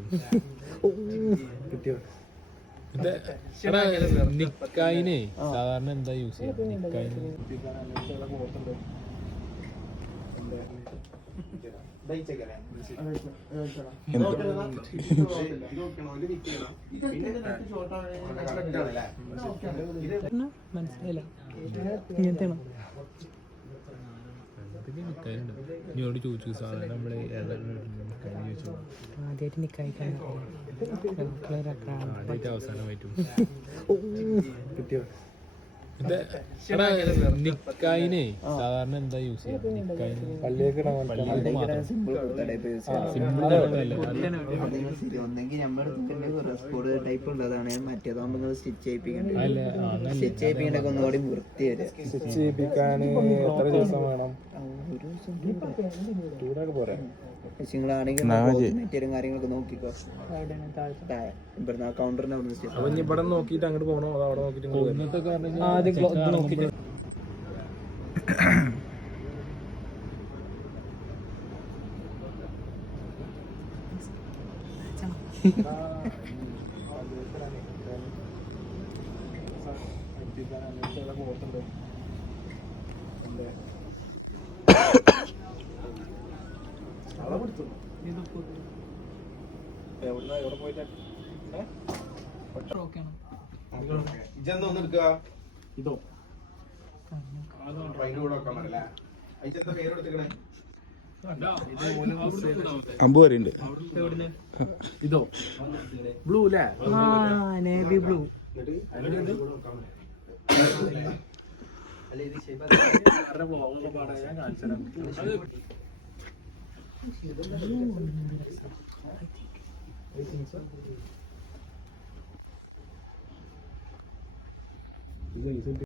പറ്റും. നിക്കായിനെ സാധാരണ എന്താ യൂസ് ചെയ്യാം? നിക്കായിന് മനസ്സിലായില്ല. ഇങ്ങനത്തെ നിന്നോട് ചോദിച്ചു സാധാരണ നമ്മള് ചോദിച്ചു ആദ്യമായിട്ട് നിക്കായിക്കാൻ ആദ്യമായിട്ട് അവസാനമായിട്ടും നിക്കായിനെ സാധാരണ എന്താ യൂസ് ചെയ്യാം? നിക്കായിന് ഒന്നെങ്കിൽ നമ്മുടെ ടൈപ്പ് ഉള്ളതാണ്, മറ്റേതാകുമ്പോ നിങ്ങൾ സ്റ്റിച്ച് ചെയ്യിപ്പിക്കേണ്ടത്. സ്റ്റിച്ച് ചെയ്യിപ്പിക്കേണ്ട ഒന്നുകൂടി വൃത്തി വരെ. സ്റ്റിച്ച് ചെയ്യിപ്പിക്കാൻ എത്ര ദിവസം വേണം? നിങ്ങളാണെങ്കിൽ കാര്യങ്ങളൊക്കെ നോക്കിക്കോ. ഇവിടുന്ന് ആ കൗണ്ടറിന്റെ അവിടെ ഇവിടെ നോക്കിട്ട് അങ്ങോട്ട് പോകണോ അതോ അവിടെ നോക്കിട്ട്? ഇതോ അമ്പത് വരെയുണ്ട്. ഇതോ ബ്ലൂ അല്ലേ? Navy blue.